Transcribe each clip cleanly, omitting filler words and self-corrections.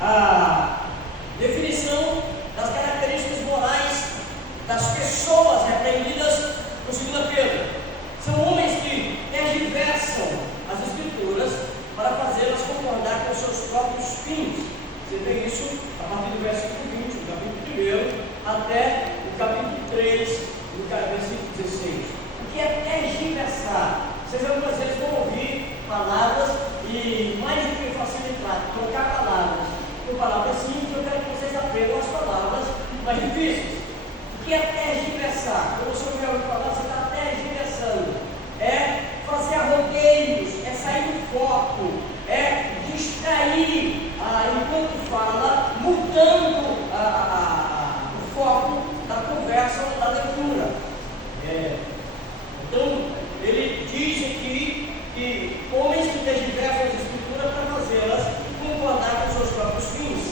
a definição das características morais das pessoas repreendidas por 2 Pedro. São homens que tergiversam as Escrituras para fazê-las concordar com os seus próprios fins. Você vê isso a partir do versículo 20, do capítulo 1, até o capítulo 3, do versículo 16. O que é tergiversar? Vocês algumas vezes vão ouvir palavras e mais do que facilitar, trocar palavras por palavras simples, eu quero que vocês aprendam as palavras mais difíceis. O que é tergiversar? Quando você ouvir alguma palavra, você está tergiversando. É fazer arrodeios, é sair do foco, é distrair enquanto fala, mudando o foco da conversa ou da leitura. Então, ele diz aqui que homens que tergiversam as Escrituras para fazê-las concordar com seus próprios fins,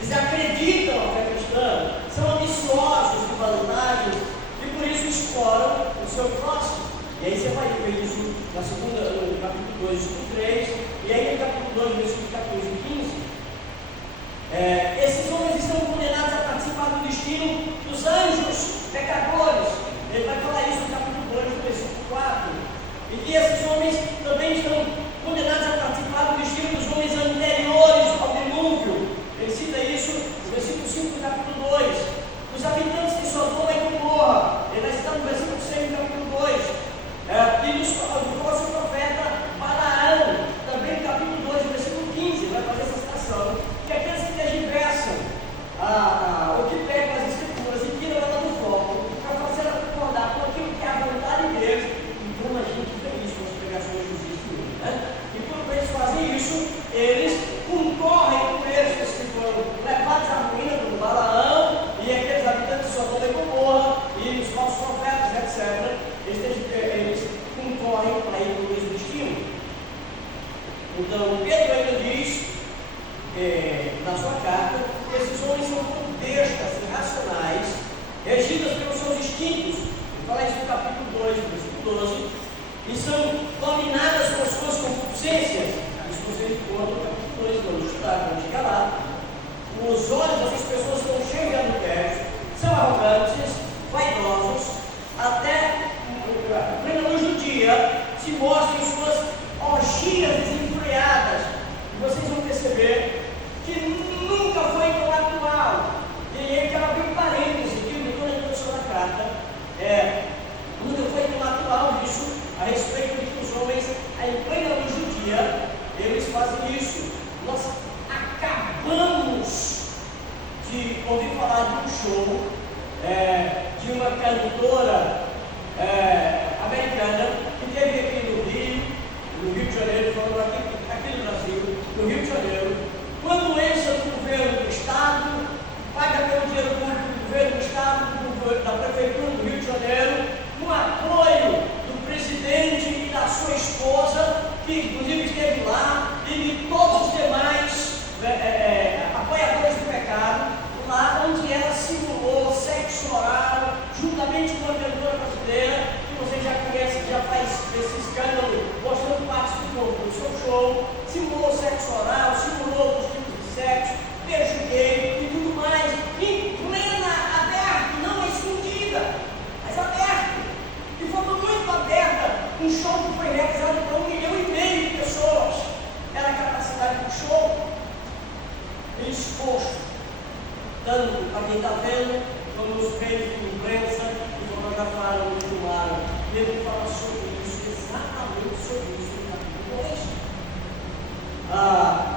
desacreditam a fé cristã, são ambiciosos de vantagem e por isso exploram o seu próximo. E aí você vai ver isso no capítulo 2, versículo 3, e aí no capítulo 2, versículo 14 e 15. Esses homens estão condenados a participar do destino dos anjos pecadores. Ele vai falar isso no capítulo 2, no versículo 4. E que esses homens também estão condenados a participar do destino dos homens anteriores ao dilúvio. Ele cita isso no versículo 5 do capítulo 2. Os habitantes de Sodoma e Gomorra. Ele vai citar no versículo 6 do capítulo 2. E do falso profeta Balaão, também no capítulo 2, no versículo 15, vai fazer essa citação. Que aqueles que tergiversam o que pegam as Escrituras e tiram ela do foco para fazer ela concordar com aquilo que é a vontade de Deus. E como a gente vê isso nas pregações dos dias, né? E quando eles fazem isso, eles concorrem com esses que foram levados à ruína do Balaão e aqueles habitantes de Sodoma e Gomorra e os falsos profetas, etc. Eles concorrem para ir no mesmo destino. Então, Pedro ainda diz na sua carta que esses homens são como bestas irracionais, regidas pelos seus instintos. Ele fala isso no capítulo 2, versículo 12. E são dominadas pelas suas concupiscências. Isso vocês encontram no capítulo 2, vamos estudar, vamos chegar lá. Os olhos dessas pessoas estão cheios de adultérios, são arrogantes, vaidosos, até a plena luz do dia se mostram em suas orgias desenfreadas. E vocês vão perceber que nunca foi tão atual. E aí quero abrir um parêntese aqui, não estou na introdução da carta. Nunca foi tão atual isso a respeito de que os homens, em plena luz do dia, eles fazem isso. Nós acabamos de ouvir falar de um show de uma cantora americana que teve aqui no Rio de Janeiro, falando aqui no Brasil, no Rio de Janeiro, quando entra no governo do Estado, paga pelo dinheiro público do governo do Estado, da Prefeitura do Rio de Janeiro, com apoio do presidente e da sua esposa, que inclusive esteve lá, e de todos os demais apoiadores do pecado, lá onde ela simulou sexo oral, juntamente com a cantora brasileira, que você já conhece, que já faz esse escândalo, mostrando partes do corpo do seu show, simulou sexo oral, simulou outros tipos de sexo, beijo gay e tudo mais, em plena, aberta, não escondida, mas aberta, de forma muito aberta, um show que foi realizado para 1,5 milhão de pessoas. Era a capacidade do show exposto, tanto para quem está vendo, como os meios de imprensa que fotografaram e filmaram. E ele fala sobre isso, exatamente sobre isso no capítulo 2.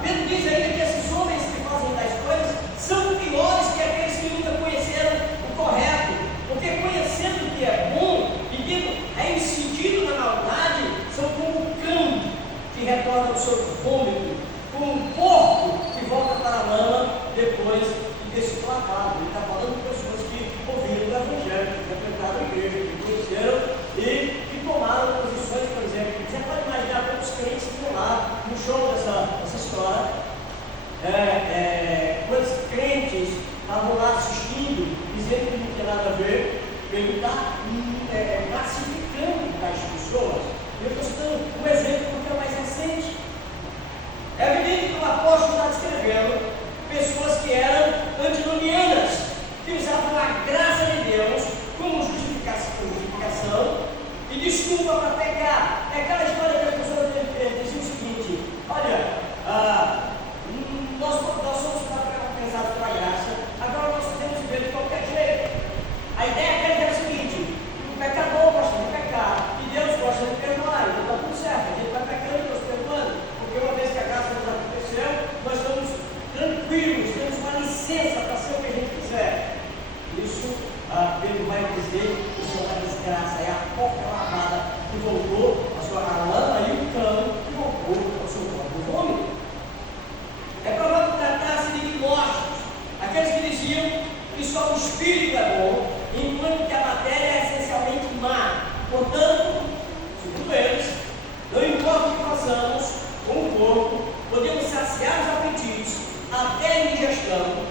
Pedro diz ainda que esses homens que fazem tais coisas são piores que aqueles que nunca conheceram o correto, porque conhecendo o que é bom e tendo reincidido na maldade, são como o cão que retorna ao seu vômito, como um porco que volta para a lama depois de ter se lavado. Ele está falando de pessoas que ouviram o Evangelho, que frequentaram a igreja, que conheceram e que tomaram posições, por exemplo. Você pode imaginar quantos crentes estão lá no show dessa história. Quantos crentes estavam lá assistindo, dizendo que não tem nada a ver. Ele está classificando tais pessoas. Eu estou citando um exemplo porque é mais recente. É evidente que o apóstolo está descrevendo ele vai dizer que o Senhor da desgraça é a porca lavada que voltou a sua lama e o cão que voltou ao seu próprio vômito. É provável tratar-se de gnósticos, aqueles que diziam que só o espírito é bom, enquanto que a matéria é essencialmente má. Portanto, segundo eles, não importa o que façamos com o corpo, podemos saciar os apetites até a indigestão,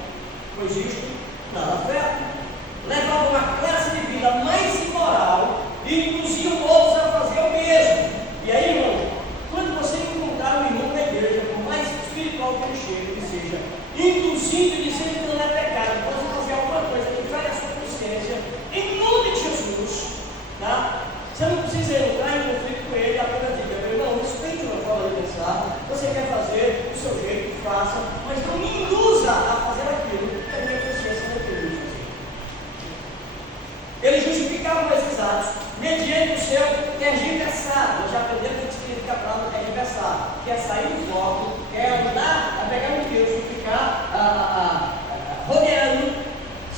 pois isto nada afeta. Levava uma classe de vida mais imoral e induziam outros a fazer o mesmo. E aí, irmão, quando você encontrar um irmão na igreja, por mais espiritual que ele seja, induzindo e dizendo que não é pecado, pode fazer alguma coisa que traga a sua consciência, em nome de Jesus, tá? Você não precisa entrar em conflito com ele, apenas diga, meu irmão, respeite a forma de pensar, você quer fazer do seu jeito, faça, mas não me induza a fazer aquilo que a minha consciência não permite fazer. Eles justificavam esses atos mediante o seu tergiversar. Nós já aprendemos o que significa a palavra tergiversar, que é sair do foco, é andar, a pegar um texto e ficar rodeando,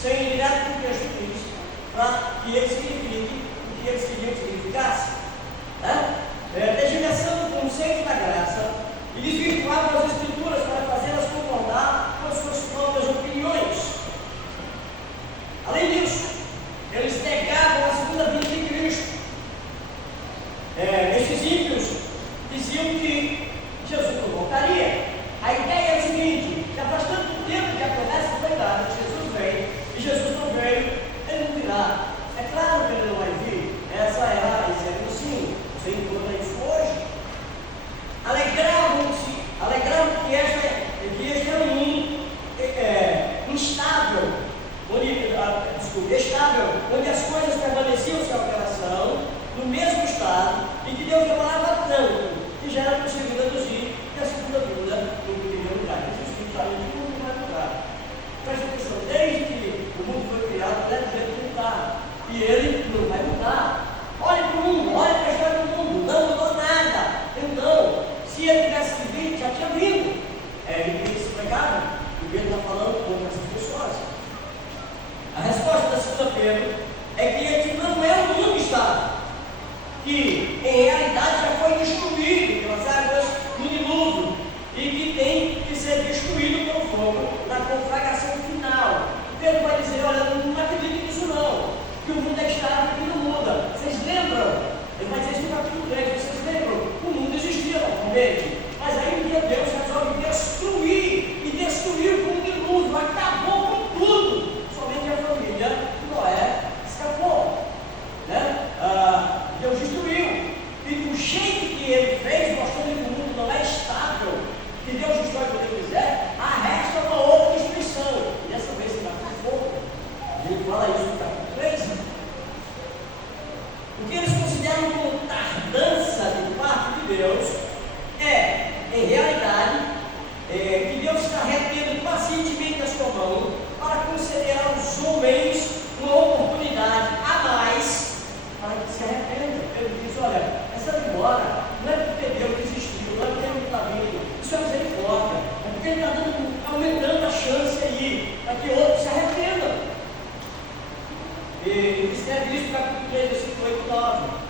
sem ir direto para o texto diz, para que ele signifique o que eles queriam que significasse. Tergiversando o conceito da graça e desvirtuavam as escrituras para fazê-las concordar com as suas próprias opiniões. Além disso, eles negavam a segunda vinda de Cristo. Esses ímpios diziam que Jesus não voltaria. A ideia é a seguinte: já faz tanto tempo que a promessa foi dada, Jesus veio, e Jesus não veio, ele não virá. É claro que ele não vai vir. Essa é a exemplo sim. Você encontra isso hoje. Alegravam-se que este era um mundo instável, onde as coisas permaneciam sem alteração, no mesmo estado, e que Deus demorava tanto, que já era possível deduzir que a segunda vinda não poderia mudar. Jesus sabia que o mundo não vai mudar. Presta atenção, desde que o mundo foi criado, ele é do jeito que ele está, e ele não vai mudar. Olhe para o mundo, olhe para a história do mundo, não mudou nada. Então, se ele tivesse vindo, já tinha vindo. Ele teria se pregado, porque ele está falando contra essas pessoas. A resposta da segunda Pedro é que este não é o mundo estável, que em realidade já foi destruído pelas águas do dilúvio e que tem que ser destruído pelo fogo na conflagração final. Pedro vai dizer, olha, não acredito nisso não, que o mundo é estável e que não muda. Vocês lembram? Ele vai dizer isso no capítulo 3, vocês lembram? O mundo existia normalmente, mas aí um dia Deus resolve destruir, e destruiu com um dilúvio, acabou com tudo. Somente a família de Noé escapou. Deus destruiu, e do jeito que ele fez, mostrando que o mundo não é estável, que Deus destrói quando ele quiser, arresta uma outra destruição, e dessa vez será com fogo. Ele fala isso no capítulo 3. O que eles consideram como tardança de parte de Deus é, em realidade, que Deus está retendo pacientemente a sua mão para conceder aos homens uma oportunidade a mais para que se arrependam. Ele diz, olha, essa demora não é porque Deus desistiu, não é porque ele não está vindo, isso é misericórdia, é porque ele está aumentando a chance aí para que outros se arrependam. Ele escreve isso no capítulo 3, versículo 8 e 9.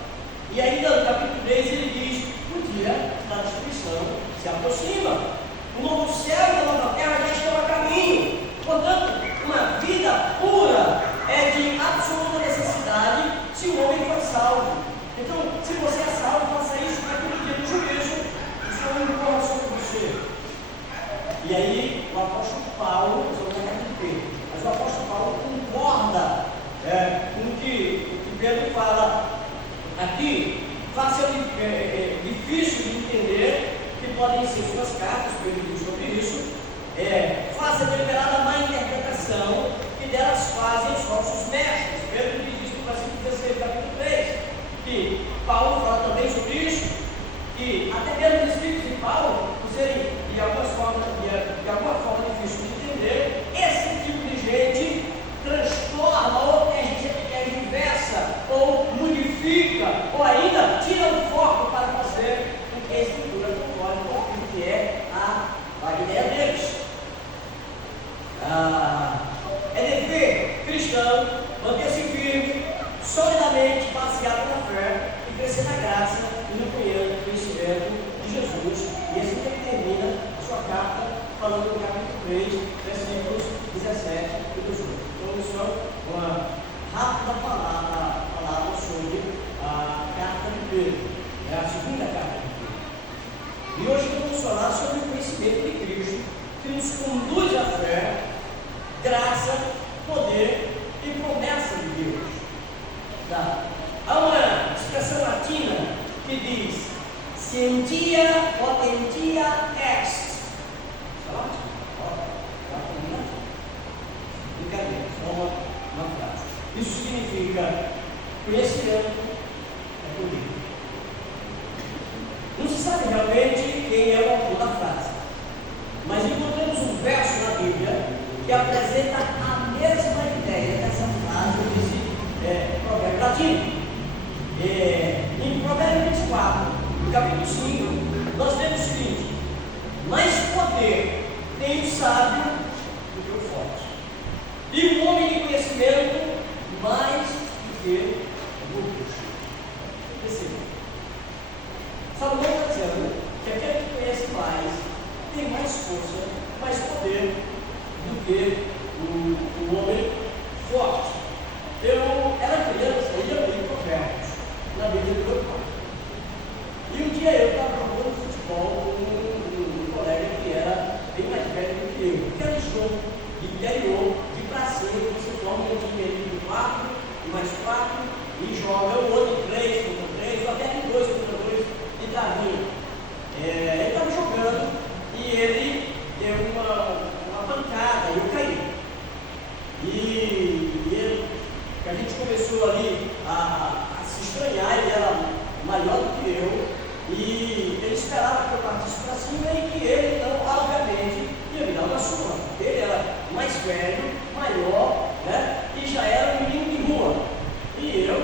E ainda no capítulo 3 ele diz, o dia da destruição se aproxima. O novo céu e a nova terra já estão a caminho. Portanto, uma vida pura é de absoluta necessidade se o homem for salvo. Então, se você é salvo, faça isso para que no dia do juízo o Senhor não corra sobre você. E aí, o apóstolo Paulo, eu vou pegar aqui Pedro, mas o apóstolo Paulo concorda com o que Pedro fala aqui. Fácil, difícil de entender, que podem ser suas cartas, Pedro diz sobre isso. Faça deliberada má interpretação que delas fazem os falsos mestres. Pedro diz isso no versículo 16 do capítulo 3, que Paulo fala também sobre isso, que até mesmo os espíritos de Paulo, por serem de alguma forma difícil de entender, esse tipo de gente transforma ou tergiversa, ou modifica, ou ainda tira o foco para fazer com que a escritura concorde com aquilo que é a ideia deles. É dever cristão manter-se firme solidamente baseado na fé e crescer na graça e no conhecimento de Jesus. E assim ele termina a sua carta falando no capítulo 3, versículos 17 e 18. Então, só uma rápida palavra sobre a carta de Pedro, a segunda carta de Pedro. E hoje vamos falar sobre o conhecimento de Cristo, que nos conduz à fé, graça, poder e promessa de Deus. Tá? Há uma expressão latina que diz: scientia potentia est. Brincadeira, só uma frase. Isso significa conhecimento é poder. Não se sabe realmente quem é o autor da frase, mas encontramos um verso na Bíblia que apresenta a mesma ideia dessa frase desse provérbio latino. Em Provérbios 24, no capítulo 5, nós vemos o seguinte: mais poder tem o sábio do que o forte, e o homem de conhecimento mais do que o bruxo. Perceba, Salomão está dizendo que aquele que conhece mais tem mais força, mais poder do que o homem forte. Eu era criança e eu li Provérbios na Bíblia do meu pai. E um dia eu estava jogando futebol com um colega que era bem mais velho do que eu. Aquele jogo de interior, de braceiro, você forma um time de 4 e mais 4 e joga o outro de 3 contra 3, ou até de 2 contra 2 de travinho. Ele estava jogando e ele deu uma pancada e eu caí. A gente começou ali a se estranhar, ele era maior do que eu, e ele esperava que eu partisse para cima e que ele, então, obviamente, ia me dar uma surra. Ele era mais velho, maior, né, e já era um menino de rua. E eu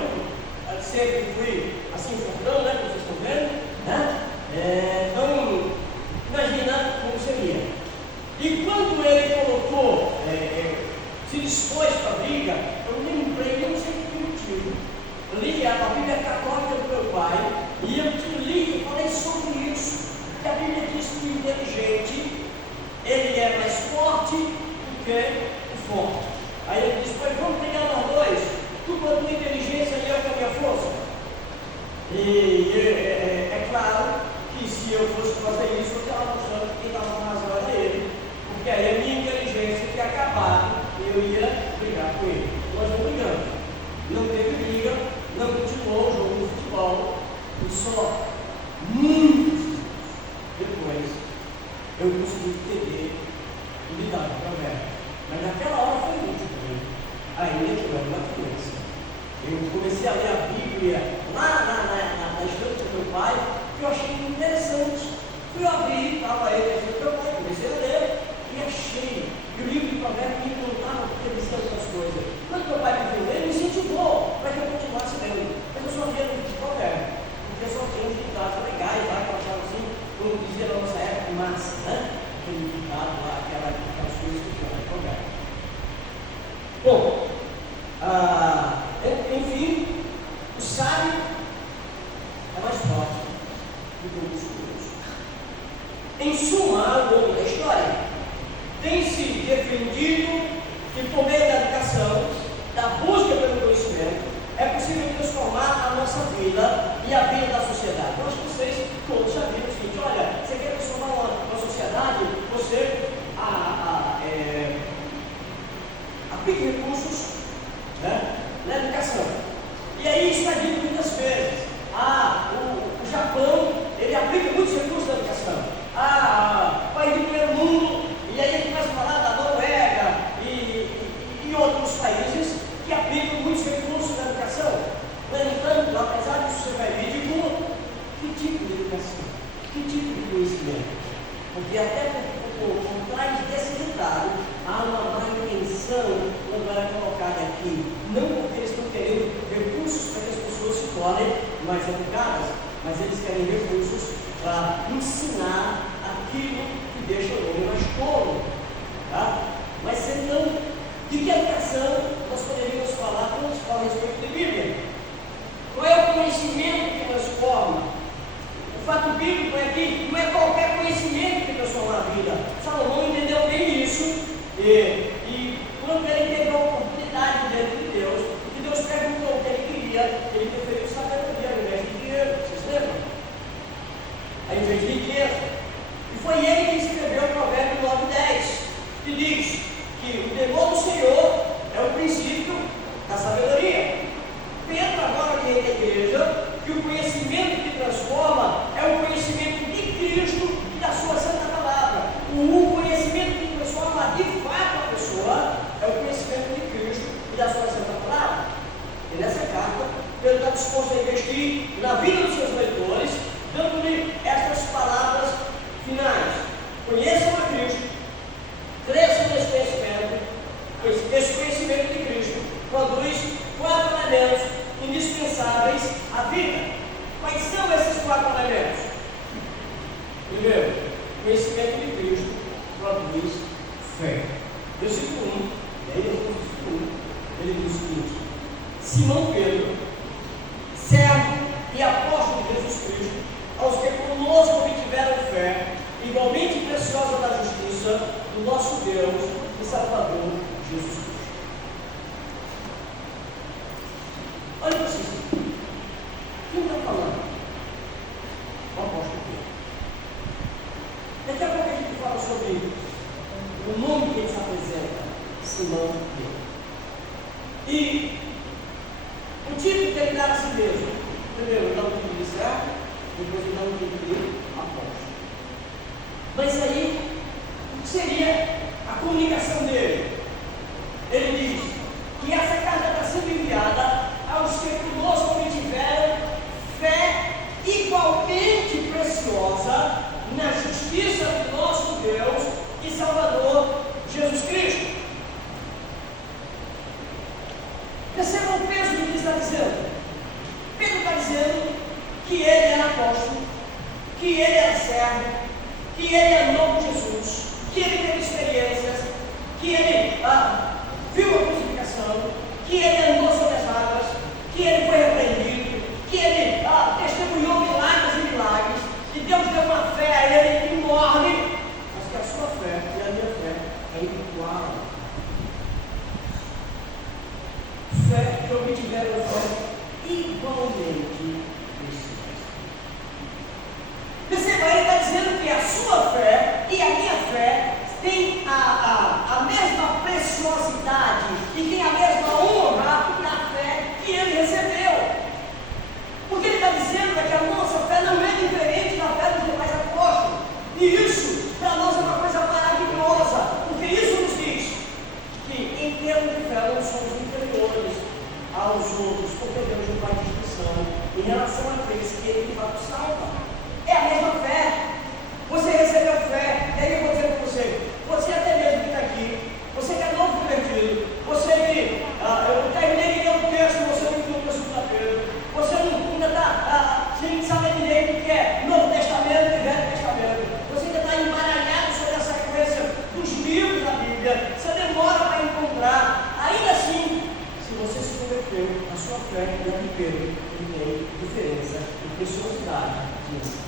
sempre fui assim, fortão, né, como vocês estão vendo, né? Então, imagina como seria. E quando ele colocou, se dispôs para a briga, eu lembrei, eu não sei que motivo, li a Bíblia católica do meu pai, e eu li e falei sobre isso, que a Bíblia diz que o inteligente, ele é mais forte do que o forte. Aí ele disse: pois vamos pegar nós dois, tu com a tua inteligência e eu com a minha força. E é claro que se eu fosse fazer isso, eu estava mostrando que quem estava com razão era ele, porque aí a minha inteligência tinha acabado e eu ia brigar com ele. Nós não brigamos, não teve briga, não continuou o jogo de futebol, e só muitos anos depois eu consegui entender o lidar com o provérbio. Mas naquela hora foi útil para mim, ainda que eu era uma criança. Eu comecei a ler a Bíblia lá na estante do meu pai, que eu achei interessante. Fui abrir, estava ele no meu pai, comecei a ler e achei que o livro de Provérbios me contava porque dizia outras coisas. Quando meu pai me viu ler, ele me incentivou para que eu continuasse lendo. Mas eu só via livro de Provérbios, porque só tinha uns ditados legais lá, que eu achava assim, como dizia na nossa época, massa, né? Aquele ditado lá, aquelas coisas que tinha na Provérbios. Bom, enfim, o sábio é mais forte do que o musculoso. Em suma, ao longo da história, tem se defendido que por meio da educação, da busca pelo conhecimento, é possível transformar a nossa vida e a vida da sociedade. Eu acho que vocês todos já viram o seguinte: olha, você quer transformar uma sociedade, você aplique recursos, né, na educação. E aí está dito muitas vezes: o Japão, ele aplica muitos recursos na educação. O país do primeiro mundo, e aí ele começa a falar da Noruega e outros países que aplicam muitos recursos na educação. No entanto, apesar disso ser ridículo, que tipo de educação? Que tipo de conhecimento? Porque até por trás desse ditado há uma má intenção quando ela é colocada aqui. Não porque eles estão querendo recursos para que as pessoas se tornem mais educadas, mas eles querem recursos para ensinar aquilo que deixa o homem mais tolo. Tá? Mas então, de que educação nós poderíamos falar quando se fala a respeito de Bíblia? E quando ele teve a oportunidade diante de Deus, que Deus perguntou o que ele queria, ele preferiu sabedoria ao invés de dinheiro. Vocês lembram? Ao invés de riqueza. E foi ele que escreveu o Provérbio 9:10, que diz que o temor do Senhor é o princípio da sabedoria. Pedro agora diz à igreja que o conhecimento que transforma é o conhecimento de Cristo e da sua santa palavra. O conhecimento que transforma de fato a pessoa é o conhecimento de Cristo e da sua santa palavra. E nessa carta, Pedro está disposto a investir na vida dos seus leitores, dando-lhe estas palavras finais: conheçam a Cristo, cresçam nesse conhecimento, pois esse conhecimento de Cristo produz 4 elementos indispensáveis à vida. Quais são esses 4 elementos? Primeiro, conhecimento de Cristo produz fé. Versículo 1, ele diz o seguinte: Simão Pedro, servo e apóstolo de Jesus Cristo, aos que conosco obtiveram fé, igualmente preciosa da justiça do nosso Deus e Salvador Jesus Cristo. Olha para vocês, quem está falando? O apóstolo Pedro. Daqui a pouco a gente fala sobre o nome que ele se apresenta, Simão Pedro. E o título que ele dá a si mesmo: primeiro, ele dá um título de servo, depois ele dá um título de apóstolo. Mas aí, o que seria a comunicação dele? Ele diz que essa carta está sendo enviada aos que conosco obtiveram fé igualmente preciosa na justiça do nosso Deus e Salvador Jesus Cristo. Percebam o peso do que ele está dizendo. Pedro está dizendo que ele era apóstolo, que ele era servo, que ele andou com Jesus, que ele teve experiências, que ele viu a crucificação, que ele andou sobre as águas, que ele foi repreendido, que ele testemunhou milagres e milagres, que Deus deu uma fé a ele enorme, mas que a sua fé e a minha fé é igual. Fé que obtiveram fé igualmente preciosa. Perceba, ele está dizendo que a sua fé e a minha fé têm a mesma preciosidade e tem a mesma honra da fé que ele recebeu. O que ele está dizendo é que a nossa fé não é diferente da fé dos demais apóstolos. E isso, para nós, é uma coisa maravilhosa, porque isso nos diz que, em termos de fé, nós somos inferiores aos outros, porque Deus não faz distinção em relação àqueles que ele de fato salva. É a mesma fé. Você recebeu fé, e aí eu vou dizer para você até mesmo que está aqui, você que é novo convertido, você que eu terminei de ler o texto, você não viu para segunda Pedro, você ainda está sem saber direito o que é Novo Testamento e Velho Testamento, você ainda está embaralhado sobre a sequência dos livros da Bíblia, você demora para encontrar. Ainda assim, se você se converteu, a sua fé e a de Pedro tem diferença e preciosidade diante de Deus.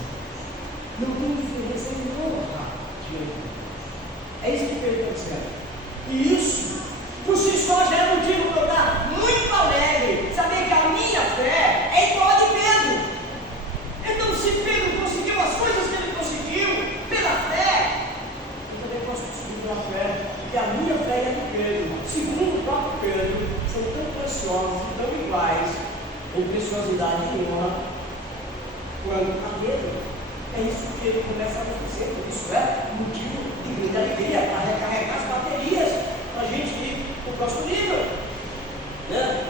Não tem diferença nenhuma diante de Deus. É isso que Pedro está dizendo. E isso, por si só, já é motivo para eu estar muito alegre, saber que a minha fé é igual a de Pedro. Então, se Pedro conseguiu as coisas que ele conseguiu pela fé, eu também posso conseguir pela fé, porque a minha fé e a de Pedro, segundo o próprio Pedro, são tão preciosas e tão iguais em preciosidade e honra quanto a Pedro. É isso que ele começa a nos dizer, isso é motivo de grande alegria, para recarregar as baterias, para a gente ir para o próximo nível. Né?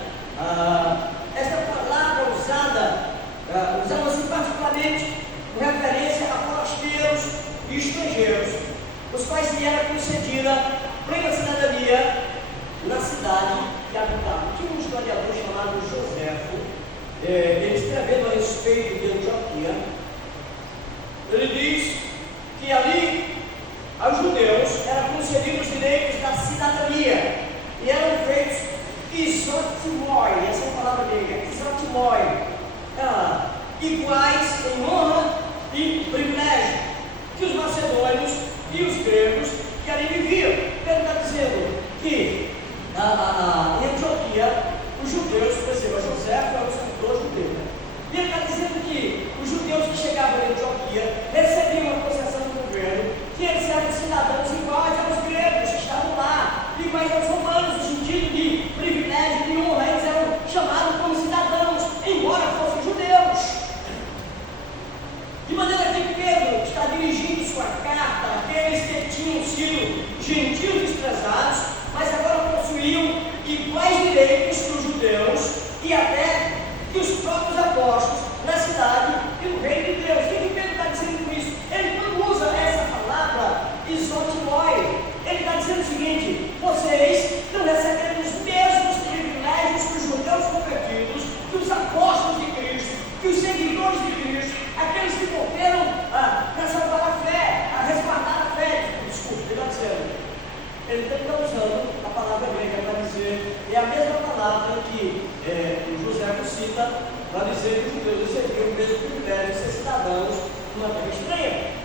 Esta palavra usava-se particularmente com referência a forasteiros e estrangeiros, os quais lhe era concedida plena cidadania na cidade que habitavam. Tinha um historiador chamado Joséfo, ele escrevendo a respeito de Antioquia. Ele diz que ali aos judeus eram concedidos os direitos da cidadania e eram feitos isotimoi, essa é a palavra grega, isotimoi, iguais em honra e privilégio que os macedônios e os gregos que ali viviam. Ele está dizendo que em Antioquia, os judeus, perceba, José foi um escritor judeu, e ele está dizendo que os judeus que chegavam em Antioquia recebiam uma concessão do governo, que eles eram cidadãos iguais aos gregos que estavam lá, iguais aos romanos, no sentido de privilégio, de honra, eles eram chamados como cidadãos, embora fossem judeus. De maneira que Pedro está dirigindo sua carta àqueles que tinham sido gentios desprezados, mas agora possuíam iguais direitos que os judeus e até que os próprios apóstolos na cidade e no reino de Deus. O que Pedro está dizendo com isso? Ele não usa essa palavra isotimoi. Ele está dizendo o seguinte: vocês estão recebendo os mesmos privilégios que os judeus convertidos, que os apóstolos de Cristo, que os seguidores de Cristo, aqueles que morreram para salvar a fé, a resguardar a fé. Desculpa, ele está dizendo. Ele está usando a palavra grega para dizer, é a mesma palavra que o José cita para dizer que os judeus recebiam o mesmo privilégio de ser cidadãos numa terra estranha.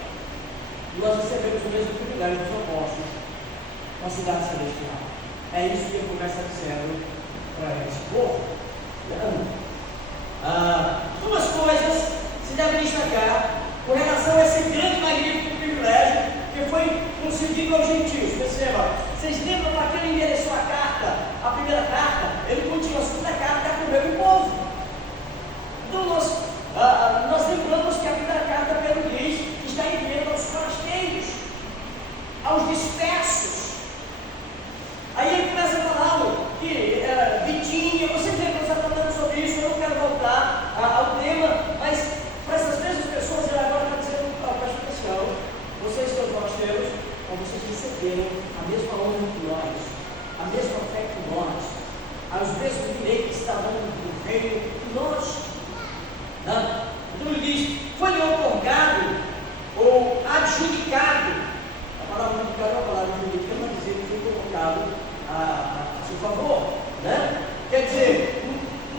E nós recebemos o mesmo privilégio dos apóstolos na cidade celestial. É isso que ele começa dizendo para esse povo. Duas coisas se devem destacar com relação a esse grande magnífico privilégio que foi concedido aos gentios. Perceba, vocês lembram para quem ele endereçou a carta, a primeira carta? Ele continua a segunda carta para o meu povo. Então nós lembramos que a primeira carta Pedro diz que está enviando aos forasteiros, aos dispersos. Aí ele começa falando que Vitinha, você lembra, nós já falamos sobre isso, eu não quero voltar ao tema, mas para essas mesmas pessoas ele agora está dizendo para especial: vocês são forasteiros, mas vocês receberam a mesma honra que nós, a mesma fé que nós, os mesmos direitos que estavam no reino que nós. Então ele diz: foi-lhe otorgado ou adjudicado. A palavra adjudicado é uma palavra jurídica para dizer que foi colocado a seu favor. Quer dizer,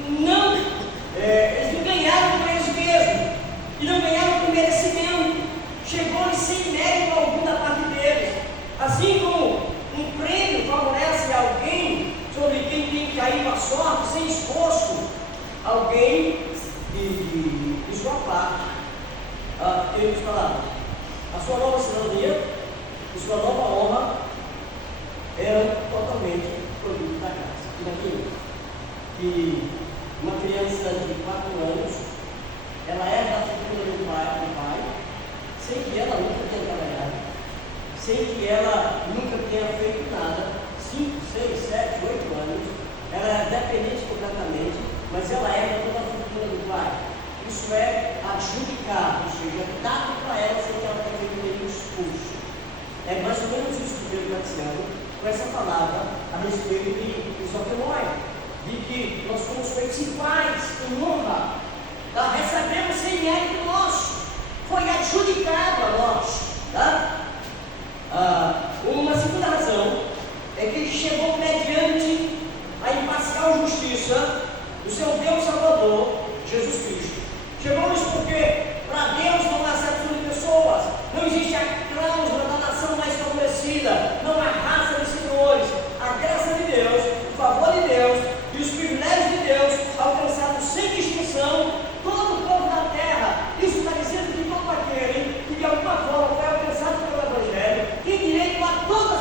não, eles não ganharam por eles mesmos, e não ganharam por merecimento. Chegou-lhes sem mérito algum da parte deles. Assim como um prêmio favorece alguém sobre quem tem caído a sorte, sem esforço, alguém de sua parte. Temos falado, a sua nova cidadania e sua nova honra eram totalmente produto da graça. Imagina que uma criança de 4 anos, ela é da figura do pai, sem que ela nunca tenha trabalhado, sem que ela nunca tenha feito nada, 5, 6, 7, 8 anos, ela é dependente completamente, mas ela é toda a figura do pai. Isso é adjudicado, ou seja, dado para ela sem que ela tenha feito nenhum esforço. É mais ou menos isso que Pedro está dizendo com essa palavra a respeito de isotimoi, de que nós fomos feitos iguais em honra, recebemos sem mérito nosso, foi adjudicado a nós. Uma segunda razão é que chegou mediante a imparcial justiça do seu Deus Salvador, Jesus Cristo. Chegou-nos porque para Deus não há acepção de pessoas, não existe a cláusula da nação mais favorecida, não há raça de senhores. A graça de Deus, o favor de Deus e os privilégios de Deus alcançados sem distinção todo o povo da terra. Isso está dizendo que todo aquele que de alguma forma foi alcançado pelo Evangelho tem direito a toda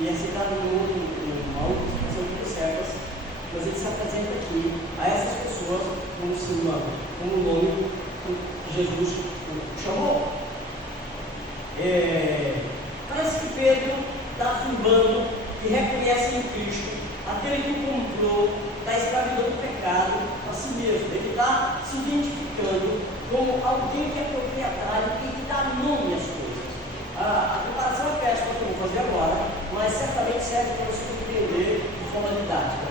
e é citado uma outra expressão de servas, mas ele se apresenta aqui a essas pessoas como o nome que Jesus o chamou. Parece que Pedro está afirmando que reconhece em Cristo aquele que o comprou da escravidão do pecado a si mesmo. Ele está se identificando como alguém que é proprietário e que dá nome às coisas. A comparação é péssima que eu vou fazer agora, mas certamente serve para você compreender de forma didática.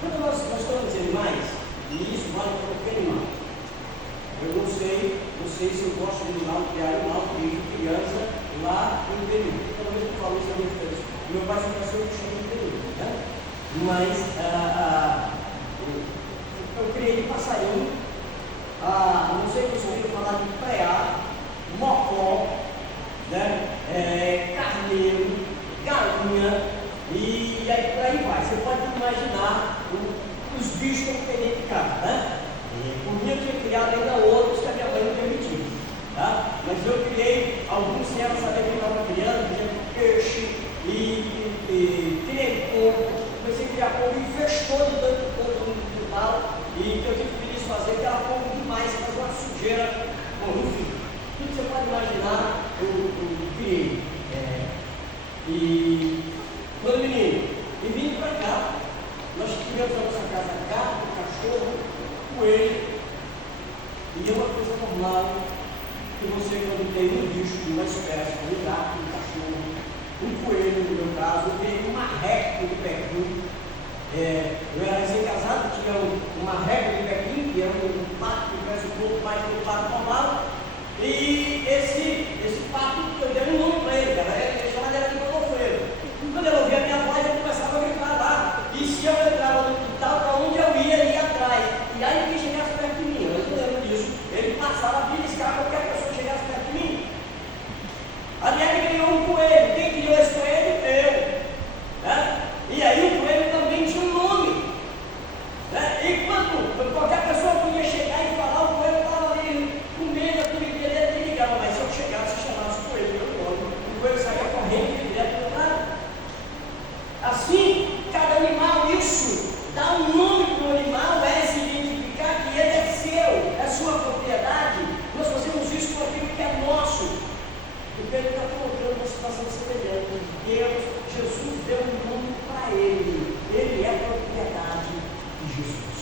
Quando nós estamos dizendo animais, e isso vale para qualquer animal. Eu não sei se eu gosto de criar animal, de criança lá no Peru. Pelo menos eu falo isso a minha diferença. Meu pai sempre achou que chama de Peru, né? Mas eu criei de passarinho, não sei se vocês ouviram falar de preá, mocó, né? Carneiro, galinha, e aí por aí vai. Você pode imaginar os bichos que eu criei de casa, né? Por mim eu tinha criado ainda outros que a minha mãe não permitiu, tá? Mas eu criei alguns sem ela saber que eu estava criando, por exemplo, peixe, e criei porco, comecei a criar porco e festou de tanto porco no quintal, e que eu tive que isso fazer, que era porco demais, faz uma sujeira, bom, enfim, tudo que você pode imaginar, eu criei. E quando menino, e vim para cá, nós tivemos a nossa casa gato, cachorro, coelho, e é uma coisa normal que você, quando tem um bicho de uma espécie, um gato, um cachorro, um coelho, no meu caso, eu tenho um marreco de pequim. Eu era recém-casado, tinha um marreco de pequim, que era um pato que parece um pouco mais que um pato normal, e esse pato, eu dei um nome para ele, ele chamava de godofredo. Quando ele ouvia a minha voz, ele começava a gritar lá, e se eu entrava no quintal, para onde eu ia, ele ia atrás, e aí ninguém chegasse perto de mim, eu não lembro disso, ele passava a beliscar qualquer pessoa que chegasse perto de mim. Aliás, ele criou um coelho, quem criou esse coelho? Eu, né? E aí o coelho também tinha um nome, né? E quando qualquer pessoa podia chegar e falar, o coelho estava ali comendo a comida dele, ele ligava, mas se eu chegasse e chamasse o coelho pelo nome, o coelho saía correndo direto para o lado. Assim, cada animal, isso dá um nome para o animal, é se identificar que ele é seu, é sua propriedade. Nós fazemos isso com aquilo que é nosso. O Pedro está colocando uma situação semelhante. Deus, Jesus deu um nome para ele. Ele é propriedade de Jesus.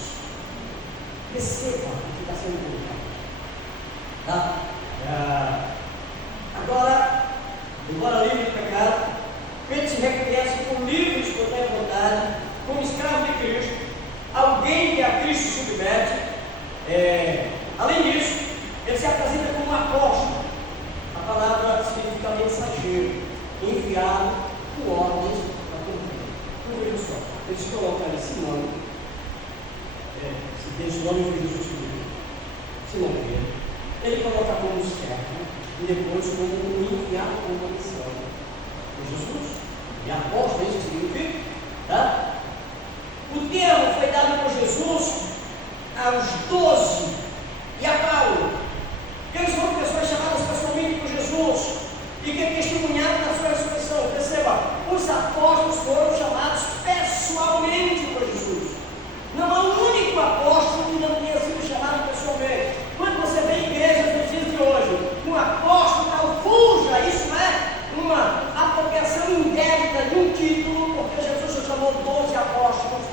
Receba o que está sendo colocado. Tá? Agora, embora livre do pecado, Pedro se reconhece como livre de espontânea vontade, como escravo de Cristo, alguém que a Cristo submete. Além disso, ele se apresenta como um apóstolo. A palavra significa mensageiro, enviado por ordens para cumprir. Então veja só, ele se coloca esse nome, esse nome foi Jesus Cristo, Simão Pedro. Ele coloca como servo e depois como um enviado por uma missão de Jesus. E apóstolo, isso significa, tá? O termo foi dado por Jesus aos 12 e a Paulo. Eles foram pessoas chamadas pessoalmente por Jesus e que testemunharam na sua ressurreição. Perceba, os apóstolos foram chamados pessoalmente por Jesus. Não há um único apóstolo que não tenha sido chamado pessoalmente. Quando você vê igrejas nos dias de hoje, um apóstolo tal fuja, isso não é uma apropriação indébita de um título, porque Jesus chamou 12 apóstolos.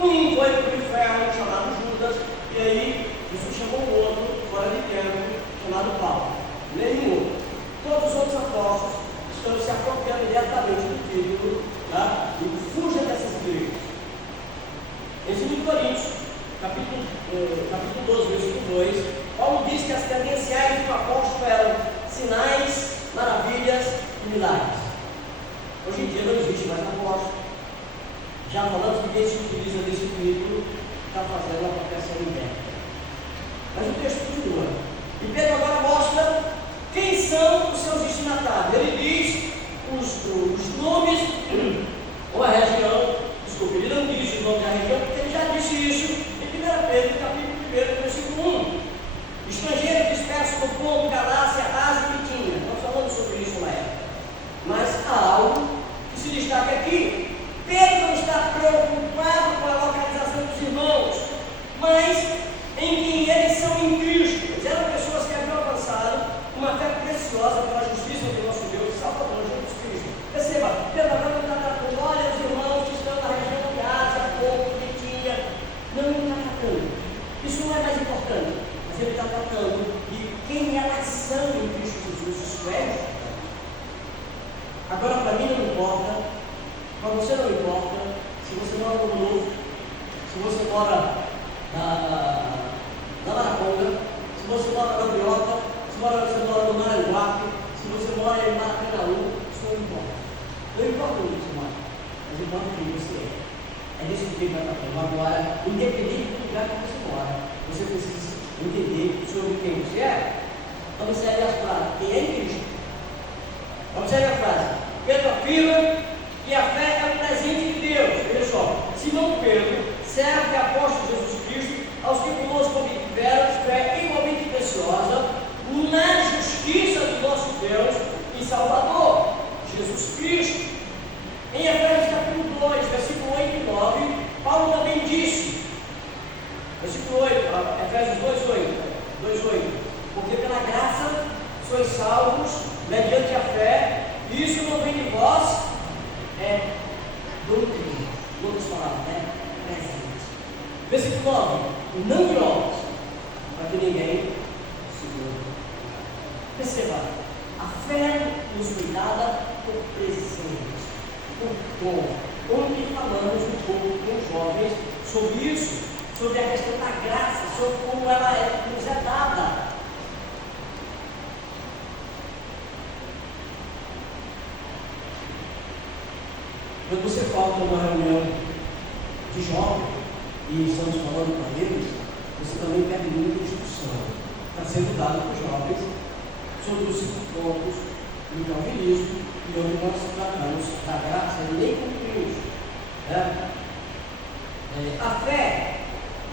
Um foi para o inferno, chamado Judas, e aí Jesus chamou o outro, fora de tempo, chamado Paulo. Nenhum outro. Todos os outros apóstolos estão se apropriando diretamente do título, tá? E fuja dessas igrejas. Em 2 Coríntios, capítulo 12, versículo 2, Paulo diz que as credenciais do apóstolo eram sinais, maravilhas e milagres. Hoje em dia não existe mais apóstolo. Já falamos que quem se utiliza desse título está fazendo a apropriação indébita. Mas o texto continua. E Pedro agora mostra quem são os seus destinatários. Ele diz os nomes ou a região. Desculpa, ele não diz os nomes da região, porque ele já disse isso em 1 Pedro, capítulo 1, versículo 1. Estrangeiros dispersos por Ponto, Galácia, Ásia e Bitínia. Nós falamos sobre isso na época. Mas há algo Para você não importa se você mora no Novo, se você mora na Maraconga, se você mora na Biota, se você mora no Maranguape, se você mora em Maracanãú, isso não importa. Não importa onde você mora, mas importa quem você é. É disso que vai para frente. Agora, independente do lugar que você mora, você precisa entender sobre quem você é. Observe as frases. Quem é Cristo? Observe a frase. Pedro afirma que a fé é um presente de Deus. Veja só. Simão Pedro, servo e apóstolo de Jesus Cristo, aos que conosco obtiveram fé igualmente preciosa na justiça do nosso Deus e Salvador, Jesus Cristo. Em Efésios capítulo 2, versículo 8 e 9, Paulo também disse, versículo 8, Efésios 2:8, porque pela graça sois salvos mediante a fé, e isso não vem de vós, é doutrina, em outras palavras, né? Presente. Versículo 9, não de obras, para que ninguém se glorie. Perceba, a fé nos foi dada por presente, por dom. Ontem falamos um pouco com os jovens sobre isso, sobre a questão da graça, sobre como ela nos é dada. Quando você fala numa reunião de jovens e estamos falando para eles, você também pede muita instrução. Está sendo dado para os jovens sobre os 5 pontos do calvinismo e onde nós tratamos da graça e nem cumprimos. Né? A fé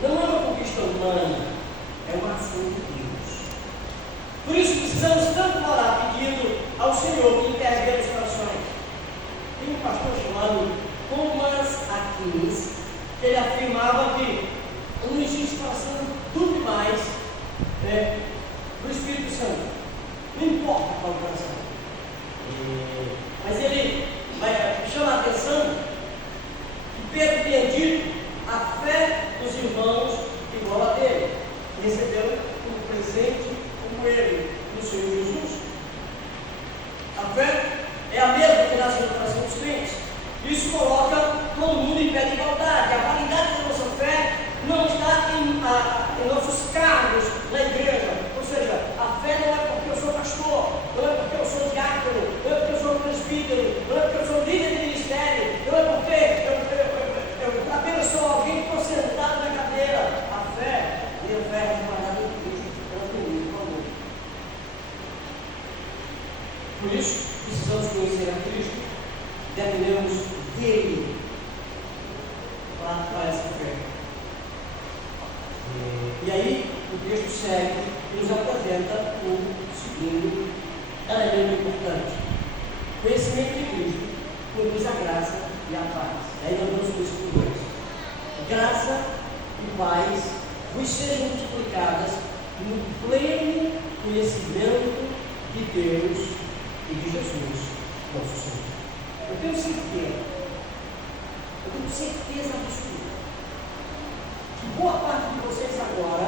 não é uma conquista humana, é uma ação de Deus. Por isso precisamos tanto orar pedindo ao Senhor que intervenha nos corações. Tem um pastor chamado Thomas Aquinas, que ele afirmava que não existe coração tudo mais do Espírito Santo. Não importa qual coração. Mas ele chama a atenção que Pedro tinha dito a fé dos irmãos igual a dele. Recebeu um presente como ele, do Senhor Jesus. A fé é a mesma que nasce no coração dos crentes. Isso coloca todo mundo em pé de igualdade. A validade da nossa fé não está em nossos cargos na igreja. Ou seja, a fé não é porque eu sou pastor, não é porque eu sou diácono, não é porque eu sou presbítero, não é porque eu sou líder de ministério, não é porque eu apenas sou alguém que estou sentado na cadeira. A fé, minha fé é respaldada em Cristo, transformada por amor. Por isso, precisamos conhecer a Cristo, dependemos dele para essa fé. E aí, o texto segue e nos apresenta o segundo elemento importante: conhecimento de Cristo conduz a graça e a paz. Aí nós vamos para o versículo 2. Graça e paz vos sejam multiplicadas no pleno conhecimento de Deus e de Jesus, nosso Senhor. Eu tenho certeza absoluta que boa parte de vocês agora,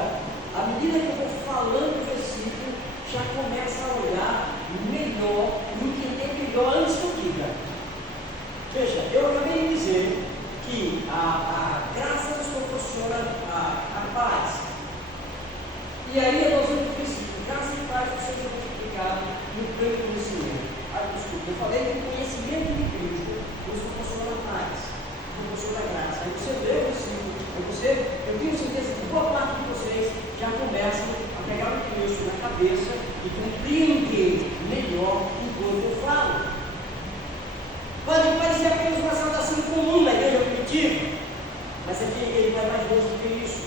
à medida que eu vou falando o versículo, já começa a olhar melhor e entender melhor antes que eu diga. Veja, eu acabei de dizer que a graça nos proporciona a paz. E aí nós vamos para o versículo: graça e paz sejam multiplicados no pleno conhecimento. Desculpa, eu falei que o conhecimento de Cristo nos proporciona a paz, proporciona a graça. Aí você lê o versículo, eu tenho certeza que boa parte de vocês já começam a pegar o texto na cabeça e compreender melhor enquanto eu falo. Pode parecer apenas uma saudação comum na igreja primitiva, mas aqui ele vai mais longe do que isso.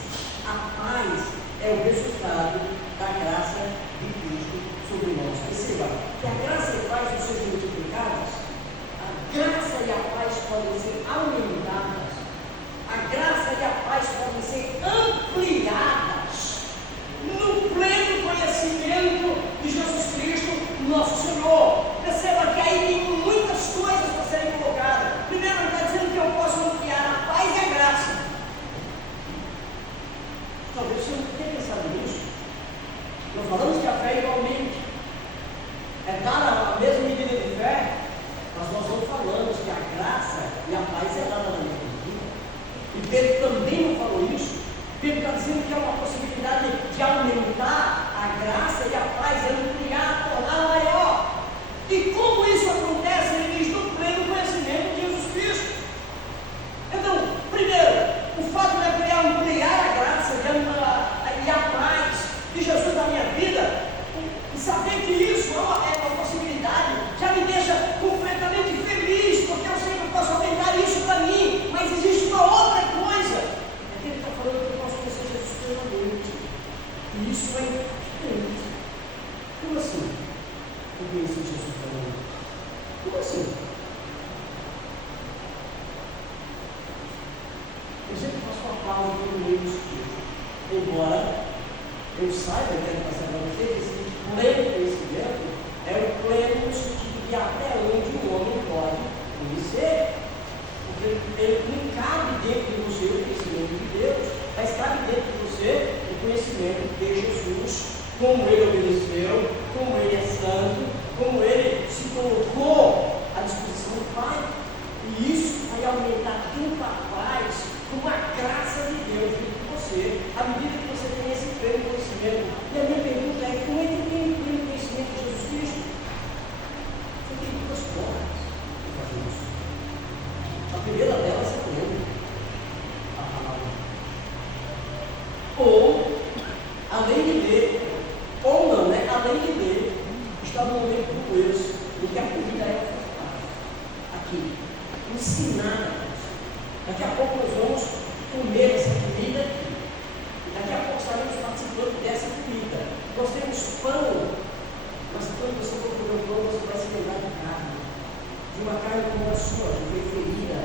A paz é o resultado da graça de Cristo sobre nós. Perceba que a graça e a paz não sejam multiplicadas, a graça e a paz podem ser aumentadas, a graça e a paz podem ser ampliadas no pleno conhecimento de Jesus Cristo, nosso Senhor. Perceba que aí tem muitas coisas para serem colocadas. Primeiro, ele está dizendo que eu posso ampliar a paz e a graça. Talvez você não tenha pensado nisso. Nós falamos que a fé igualmente é dar a mesma medida de fé, mas nós não falamos que a graça e Bíblia está dizendo que é uma possibilidade de aumentar a graça e a paz, ampliar, tornar maior. E como isso acontece? Ele diz no pleno conhecimento de Jesus Cristo. Então, primeiro, o fato de ampliar a graça e a paz de Jesus na minha vida, e saber que isso é uma possibilidade, já me deixa completamente feliz, porque eu sei que eu posso aumentar isso para mim, mas existe uma outra coisa. É que ele está falando que eu posso conhecer Jesus plenamente. E isso é diferente. Como assim? Eu conheci Jesus plenamente. Como assim? Eu sempre faço uma pausa no meio do estudo. Embora eu saiba, eu quero passar para vocês, esse pleno conhecimento é o pleno no sentido de até onde o homem pode conhecer. Porque ele não cabe dentro de você o conhecimento de Deus, mas cabe dentro de você o conhecimento de Jesus, como ele obedeceu, como ele é santo, como ele se colocou à disposição do Pai. E isso vai aumentar tanto a paz como a graça de Deus dentro de você, à medida que você tem esse pleno conhecimento. E a minha pergunta é: como é que tem o pleno conhecimento de Jesus Cristo? Você tem duas formas de fazer isso. A primeira delas é lendo a palavra. Ou, além de ler, ou não, né? Além de ler, está no momento do Deus, em que a comida é ofertada. Aqui, ensinar. Daqui a pouco nós vamos comer essa comida aqui. Daqui a pouco estaremos participando dessa comida. Nós temos pão, mas quando você for comer o pão, você vai se lembrar de carne. De uma carne como a sua, que foi ferida.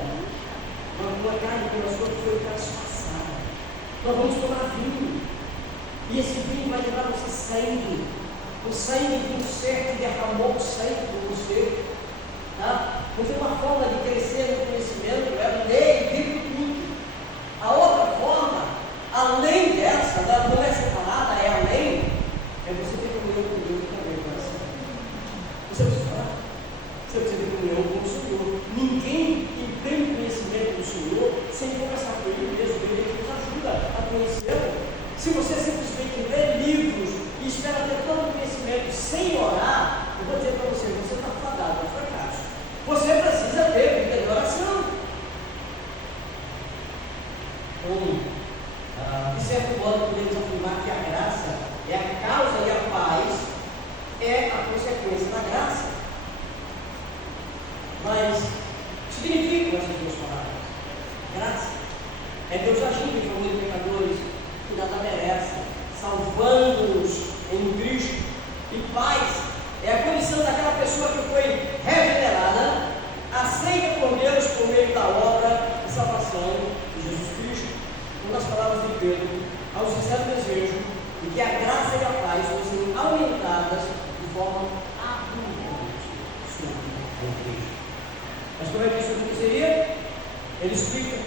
Uma carne como a sua, que foi transpassada. Nós vamos tomar vinho. E esse vinho vai levar você sangue. O sangue de um ser que derramou o sangue por você. Tá? Não tem uma forma de crescer no conhecimento, é ler e vir tudo. A outra forma, além dessa, não é separada, é além, é você ter comunhão com Deus também, não é assim? Você precisa falar? Você precisa ter comunhão com o Senhor. Ninguém tem pleno conhecimento do Senhor sem conversar com Ele mesmo. Ele nos ajuda a conhecê-lo. Se você simplesmente lê livros e espera ter todo o conhecimento sem orar, eu vou dizer para você, você está fadado ao fracasso. Você precisa ter vida de oração. De certo modo, podemos afirmar que a graça é a causa e a paz é a consequência da graça. Mas significam essas duas palavras. Graça é Deus agindo em favor de pecadores que nada merecem, salvando-nos em Cristo. E paz é a condição daquela pessoa que foi regenerada, aceita por Deus por meio da obra de salvação de Jesus Cristo. Uma das palavras de Pedro, ao sincero desejo de que a graça e a paz fossem aumentadas de forma abundante sobre Cristo. Mas como é que isso aconteceria? Ele explica